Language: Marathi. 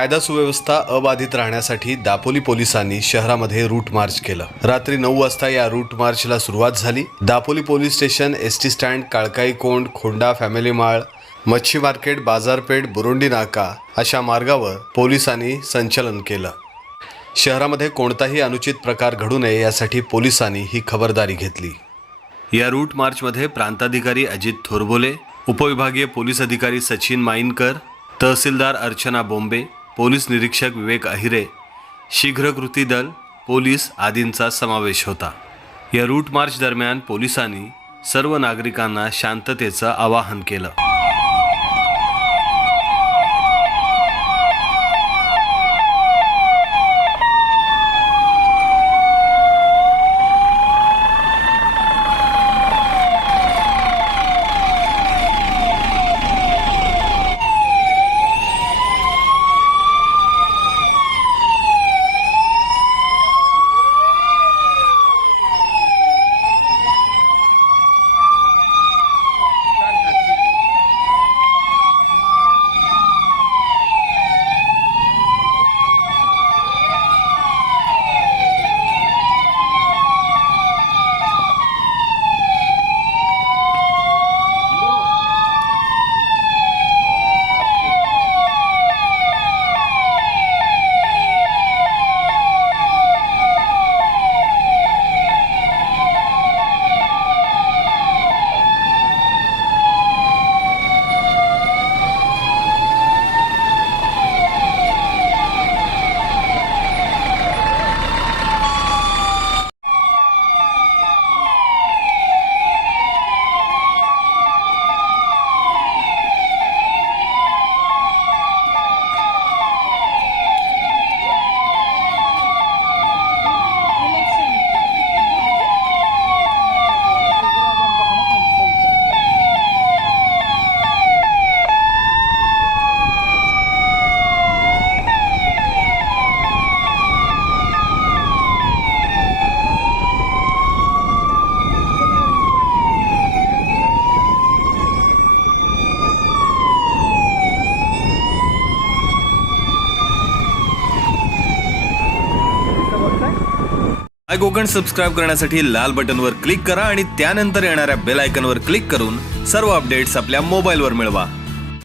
कायदा सुव्यवस्था अबाधित राहण्यासाठी दापोली पोलिसांनी शहरामध्ये रूट मार्च केलं। रात्री 9 वाजता या रूट मार्चला सुरुवात झाली। Dapoli police station, ST stand, काळकाई कोंड, खोंडा फॅमिली माळ, मच्छी मार्केट, बाजारपेठ, बुरुंडी नाका अशा मार्गावर पोलिसांनी संचलन केलं। शहरामध्ये कोणताही अनुचित प्रकार घडू नये यासाठी पोलिसांनी ही खबरदारी घेतली। या रूट मार्चमध्ये प्रांताधिकारी अजित थोरबोले, उपविभागीय पोलीस अधिकारी सचिन माइनकर, तहसीलदार अर्चना बोंबे, पोलीस निरीक्षक विवेक अहिरे, शीघ्र कृती दल, पोलीस आदींचा समावेश होता। या रूट मार्च दरम्यान पोलिसांनी सर्व नागरिकांना शांततेचं आवाहन केलं। आय कोकण सबस्क्राइब करण्यासाठी लाल बटनवर क्लिक करा आणि त्यानंतर येणाऱ्या बेल आयकॉनवर क्लिक करून सर्व अपडेट्स आपल्या मोबाईलवर मिळवा।